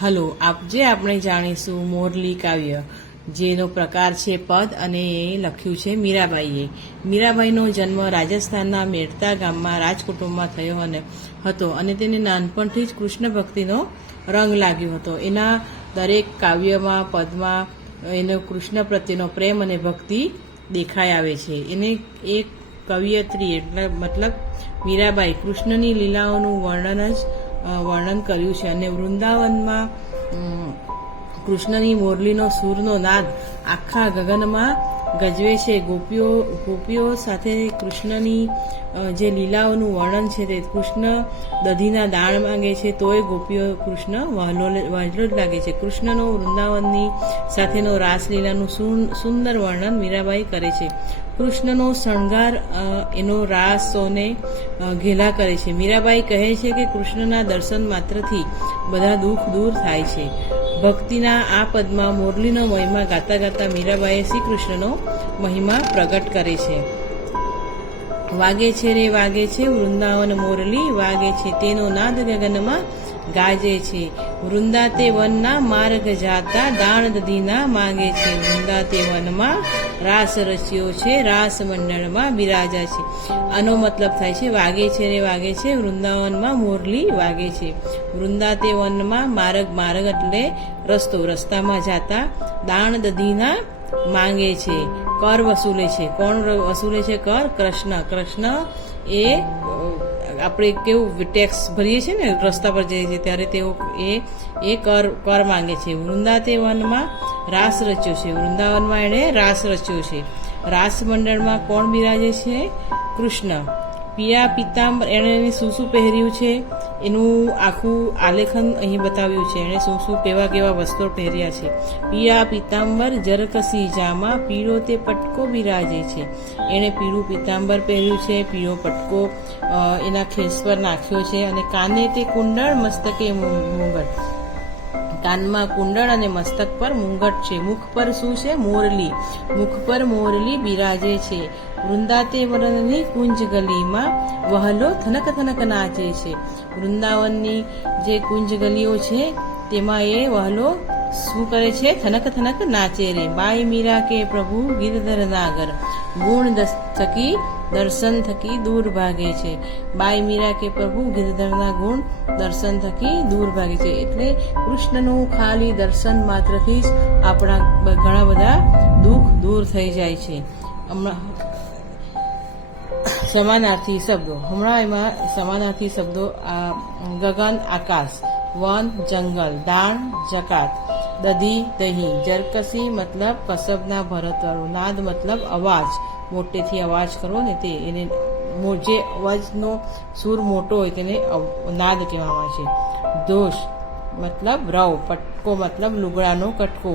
Hello, આજે આપણે જાણીશું મોરલી કાવ્ય, જેનો પ્રકાર છે પદ અને એ લખ્યું છે મીરાબાઈએ. મીરાબાઈનો જન્મ રાજસ્થાનના મેડતા ગામમાં રાજકુટુંબમાં થયો હતો અને તેને નાનપણથી જ કૃષ્ણ ભક્તિનો રંગ લાગ્યો હતો. એના દરેક કાવ્યમાં, પદમાં એનો કૃષ્ણ પ્રત્યેનો પ્રેમ અને ભક્તિ દેખાઈ આવે છે. એને એક કવિયત્રી એટલે મતલબ મીરાબાઈ કૃષ્ણની લીલાઓનું વર્ણન કર્યું છે અને વૃંદાવનમાં કૃષ્ણની મોરલીનો સૂરનો નાદ આખા ગગનમાં ગજવે છે. ગોપીઓ સાથે કૃષ્ણની જે લીલાઓનું વર્ણન છે તે કૃષ્ણ દધીના દાણ માંગે છે તોય ગોપીઓ કૃષ્ણ વહાલો જ લાગે છે. કૃષ્ણનો વૃંદાવનની સાથેનો રાસલીલાનું સુંદર વર્ણન મીરાબાઈ કરે છે. કૃષ્ણનો શણગાર એનો રાસોને ઘેલા કરે છે. મીરાબાઈ કહે છે કે કૃષ્ણના દર્શન માત્રથી બધા દુઃખ દૂર થાય છે. ભક્તિના આ પદમાં મોરલીનો મહિમા ગાતા ગાતા મીરાબાઈએ શ્રી કૃષ્ણનો મહિમા પ્રગટ કરે છે. વાગે છે રે વાગે છે વૃંદાવન મોરલી, વાગે છે તેનો નાદ ગગનમાં ગાજે છે. વૃંદાતે વનના માર્ગ જાતા, દાણ દધીના માંગે છે. વૃંદાતે વનમાં રાસ રચ્યો છે, રાસ મંડળમાં બિરાજા છે. આનો મતલબ થાય છે વાગે છે રે વાગે છે વૃંદાવનમાં મોરલી વાગે છે. વૃંદાતે વનમાં માર્ગ એટલે રસ્તામાં જાતા, દાણ દધીના માંગે છે, કર વસૂલે છે. કોણ વસૂલે છે કર? કૃષ્ણ એ આપણે કેવું ટેક્સ ભરીએ છીએ ને રસ્તા પર જઈએ છીએ ત્યારે તેઓ એ કર માંગે છે. વૃંદાતે વનમાં રાસ રચ્યો છે, વૃંદાવનમાં એણે રાસ રચ્યો છે. રાસ મંડળમાં કોણ બિરાજે છે? કૃષ્ણ. પિયા પિતાંબર એણે શું પહેર્યું છે એનું આખું આલેખન અહીં બતાવ્યું છે. એણે શું કેવા વસ્ત્રો પહેર્યા છે. પિયા પિતાંબર જરકસી જામા, પીળો તે પટકો બિરાજે છે. એણે પીળું પિતાંબર પહેર્યું છે, પીળો પટકો એના ખેસ પર નાખ્યો છે અને કાને તે કુંડળ, મસ્તકે મુંગટ. કાનમાં કુંડળ અને મસ્તક પર મુંગટ છે. મુખ પર શું છે? મોરલી. મુખ પર મોરલી બિરાજે છે. વૃંદાતે વનની કુંજ ગલીમાં વહલો થનક થનક નાચે છે. વૃંદાવનની જે કુંજ ગલીઓ છે તેમાં એ વહલો શું કરે છે? થનક થનક નાચે રે. બાઈ મીરા કે પ્રભુ ગિરધર નાગર, ગુણ થકી દર્શન થકી દૂર ભાગે છે. બાઈ મીરા કે પ્રભુ ગિરધરના ગુણ દર્શન થકી દૂર ભાગે છે. એટલે કૃષ્ણનું ખાલી દર્શન માત્રથી જ આપણા ઘણા બધા દુઃખ દૂર થઈ જાય છે. સમાનાર્થી શબ્દો. એમાં સમાનાર્થી શબ્દો ગગન આકાશ, વન જંગલ, દાણ જકાત, દધી દહીં, જરકસી મતલબ કસબના ભરતવાળું, નાદ મતલબ અવાજ, મોટેથી અવાજ કરવો ને તે એને જે અવાજનો સૂર મોટો હોય તેને નાદ કહેવામાં આવે છે. દોષ મતલબ રવ, પટકો મતલબ લુગડાનો કટકો,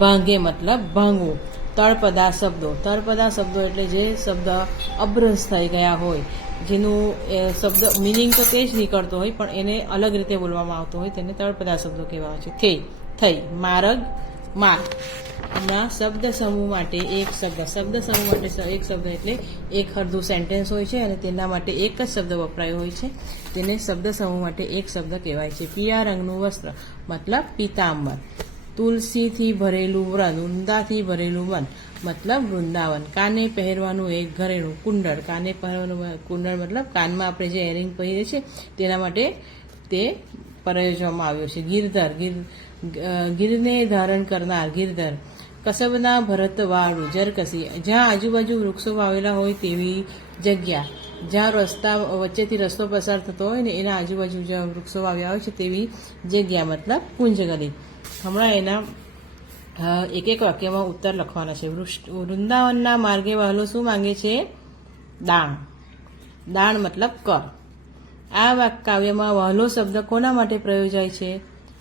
ભાંગે મતલબ ભાંગવું. તળપદા શબ્દો. તળપદા શબ્દો એટલે જે શબ્દ અભ્રંશ થઈ ગયા હોય, જેનું શબ્દ મિનિંગ તો તે જ નીકળતો હોય પણ એને અલગ રીતે બોલવામાં આવતો હોય તેને તળપદા શબ્દો કહેવાય છે. થઈ, માર્ગ, માર્ગ ના શબ્દ સમૂહ માટે એક શબ્દ. શબ્દ સમૂહ માટે એક શબ્દ એટલે એક અડધું સેન્ટેન્સ હોય છે અને તેના માટે એક જ શબ્દ વપરાયો હોય છે. તેને શબ્દ સમૂહ માટે એક શબ્દ કહેવાય છે. પીળા રંગનું વસ્ત્ર મતલબ પીતાંબર. તુલસીથી ભરેલું વૃંદાથી ભરેલું વન મતલબ વૃંદાવન. કાને પહેરવાનું એક ઘરેણું, કુંડળ. કાને પહેરવાનું કુંડળ મતલબ કાનમાં આપણે જે એરિંગ પહેરીએ છીએ તેના માટે તે પ્રયોજવામાં આવ્યો છે. ગિરધર, ગીરને ધારણ કરનાર, ગિરધર. કસબના ભરતવાળું, જરકસી. જ્યાં આજુબાજુ વૃક્ષો વાવેલા હોય તેવી જગ્યા, જ્યાં વચ્ચેથી રસ્તો પસાર થતો હોય ને એના આજુબાજુ જ્યાં વૃક્ષો વાવ્યા હોય છે તેવી જગ્યા મતલબ કુંજગલી. હમણાં એના એક વાક્યમાં ઉત્તર લખવાના છે. વૃંદાવનના માર્ગે વહાલો શું માંગે છે? દાણ. દાણ મતલબ કર. આ કાવ્યમાં વહાલો શબ્દ કોના માટે પ્રયોજાય છે?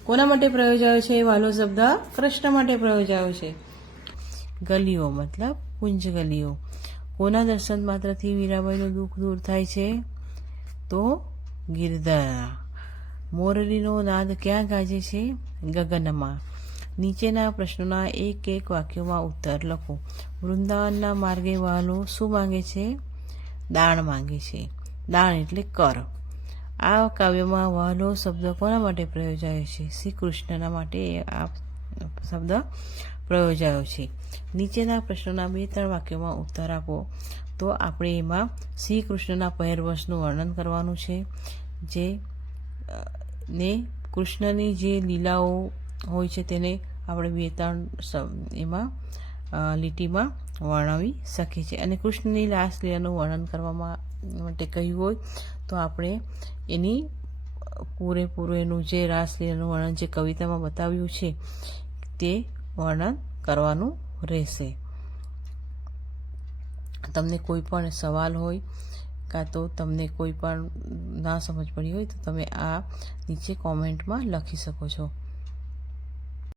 કોના માટે પ્રયોજાયો છે? વહાલો શબ્દ કૃષ્ણ માટે પ્રયોજાયો છે. ગલીઓ મતલબ કુંજ ગલીઓ. કોના દર્શન માત્રથી મીરાબાઈનું દુઃખ દૂર થાય છે? તો ગિરધર. મોરલીનો નાદ ક્યાં ગાજે છે? ગગનમાં. નીચેના પ્રશ્નોના એક વાક્યોમાં ઉત્તર લખો. વૃંદાવનના માર્ગે વહાલો શું માંગે છે? દાણ માંગે છે. દાણ એટલે કર. આ કાવ્યમાં વહાલો શબ્દ કોના માટે પ્રયોજાયો છે? શ્રી કૃષ્ણના માટે આ શબ્દ પ્રયોજાયો છે. નીચેના પ્રશ્નોના 2-3 વાક્યોમાં ઉત્તર આપો. તો આપણે એમાં શ્રી કૃષ્ણના પહેરવેશનું વર્ણન કરવાનું છે, જે ને કૃષ્ણની જે લીલાઓ હોય છે તેને આપણે 2-3 એમાં લીટીમાં વર્ણવી શકીએ છીએ. અને કૃષ્ણની રાસલીલાનું વર્ણન કરવા માટે કહ્યું હોય તો આપણે એની પૂરેપૂરું એનું જે રાસલીલાનું વર્ણન જે કવિતામાં બતાવ્યું છે તે વર્ણન કરવાનું રહેશે. તમને કોઈ પણ સવાલ હોય કાં તો તમને કોઈ પણ ના સમજ પડી હોય તો તમે આ નીચે કોમેન્ટમાં લખી શકો છો.